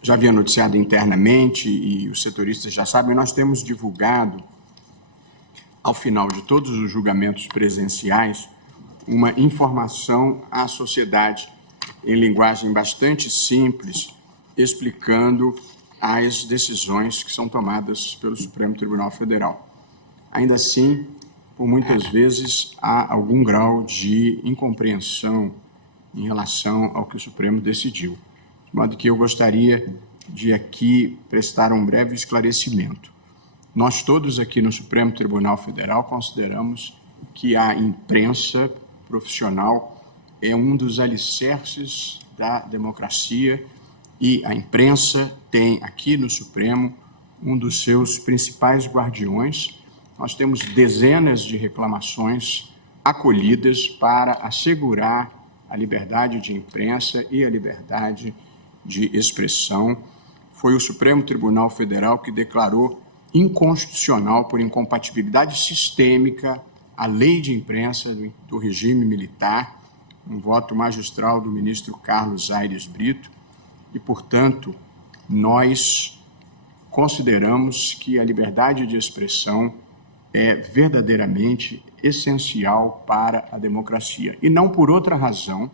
já havia noticiado internamente e os setoristas já sabem, nós temos divulgado, ao final de todos os julgamentos presenciais, uma informação à sociedade em linguagem bastante simples, explicando as decisões que são tomadas pelo Supremo Tribunal Federal. Ainda assim, por muitas vezes, há algum grau de incompreensão em relação ao que o Supremo decidiu. De modo que eu gostaria de aqui prestar um breve esclarecimento. Nós todos aqui no Supremo Tribunal Federal consideramos que a imprensa profissional é um dos alicerces da democracia e a imprensa tem aqui no Supremo um dos seus principais guardiões. Nós temos dezenas de reclamações acolhidas para assegurar a liberdade de imprensa e a liberdade de expressão. Foi o Supremo Tribunal Federal que declarou inconstitucional por incompatibilidade sistêmica a lei de imprensa do regime militar, um voto magistral do ministro Carlos Aires Brito, e, portanto, nós consideramos que a liberdade de expressão é verdadeiramente essencial para a democracia. E não por outra razão,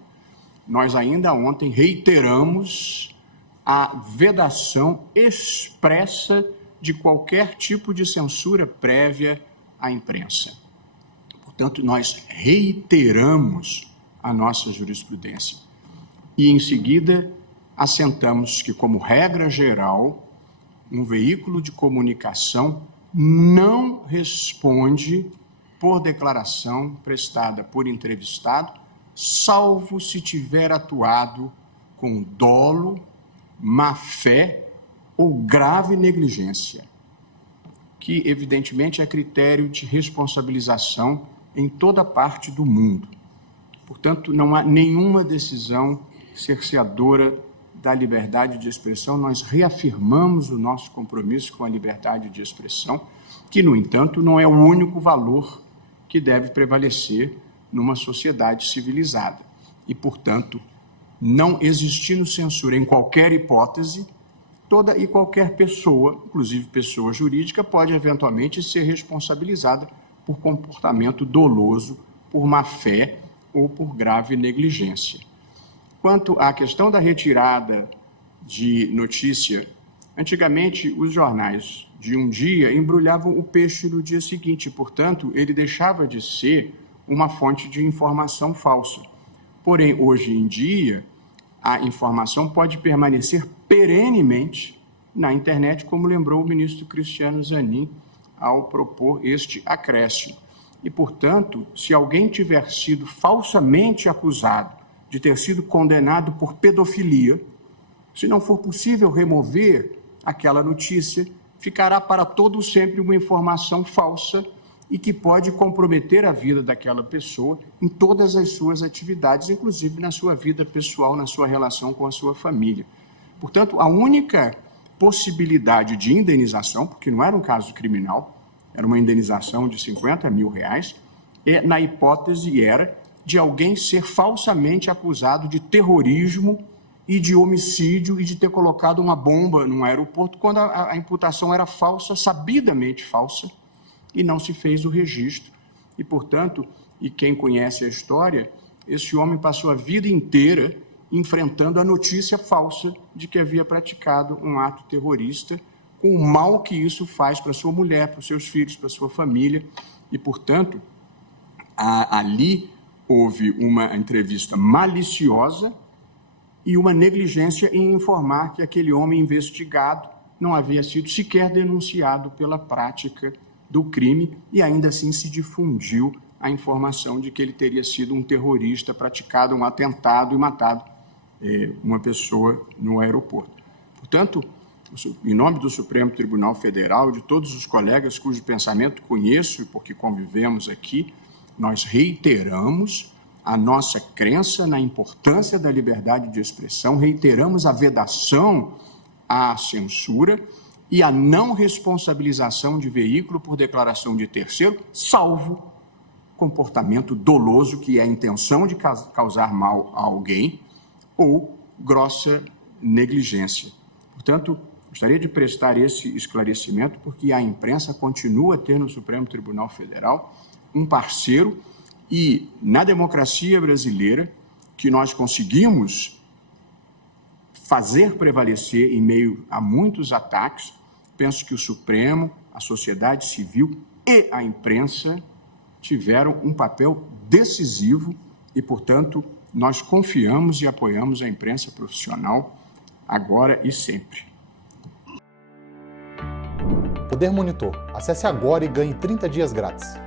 nós ainda ontem reiteramos a vedação expressa de qualquer tipo de censura prévia à imprensa. Portanto, nós reiteramos a nossa jurisprudência e, em seguida, assentamos que, como regra geral, um veículo de comunicação não responde por declaração prestada por entrevistado, salvo se tiver atuado com dolo, má-fé ou grave negligência, que, evidentemente, é critério de responsabilização em toda parte do mundo. Portanto, não há nenhuma decisão cerceadora da liberdade de expressão. Nós reafirmamos o nosso compromisso com a liberdade de expressão, que, no entanto, não é o único valor que deve prevalecer numa sociedade civilizada. E, portanto, não existindo censura em qualquer hipótese, toda e qualquer pessoa, inclusive pessoa jurídica, pode eventualmente ser responsabilizada por comportamento doloso, por má-fé ou por grave negligência. Quanto à questão da retirada de notícia, antigamente os jornais de um dia embrulhavam o peixe no dia seguinte, portanto, ele deixava de ser uma fonte de informação falsa. Porém, hoje em dia, a informação pode permanecer perenemente na internet, como lembrou o ministro Cristiano Zanin ao propor este acréscimo. E, portanto, se alguém tiver sido falsamente acusado de ter sido condenado por pedofilia, se não for possível remover aquela notícia, ficará para todo sempre uma informação falsa e que pode comprometer a vida daquela pessoa em todas as suas atividades, inclusive na sua vida pessoal, na sua relação com a sua família. Portanto, a única possibilidade de indenização, porque não era um caso criminal, era uma indenização de R$50 mil, na hipótese de alguém ser falsamente acusado de terrorismo e de homicídio e de ter colocado uma bomba num aeroporto quando a imputação era falsa, sabidamente falsa, e não se fez o registro. E, portanto, e quem conhece a história, esse homem passou a vida inteira enfrentando a notícia falsa de que havia praticado um ato terrorista, com o mal que isso faz para sua mulher, para os seus filhos, para a sua família. E, portanto, ali houve uma entrevista maliciosa e uma negligência em informar que aquele homem investigado não havia sido sequer denunciado pela prática do crime, e ainda assim se difundiu a informação de que ele teria sido um terrorista, praticado um atentado e matado uma pessoa no aeroporto. Portanto, em nome do Supremo Tribunal Federal, de todos os colegas cujo pensamento conheço e porque convivemos aqui, nós reiteramos a nossa crença na importância da liberdade de expressão, reiteramos a vedação à censura e a não responsabilização de veículo por declaração de terceiro, salvo comportamento doloso, que é a intenção de causar mal a alguém, ou grossa negligência. Portanto, gostaria de prestar esse esclarecimento porque a imprensa continua a ter no Supremo Tribunal Federal um parceiro e, na democracia brasileira, que nós conseguimos fazer prevalecer em meio a muitos ataques, penso que o Supremo, a sociedade civil e a imprensa tiveram um papel decisivo e, portanto, nós confiamos e apoiamos a imprensa profissional agora e sempre. Poder Monitor. Acesse agora e ganhe 30 dias grátis.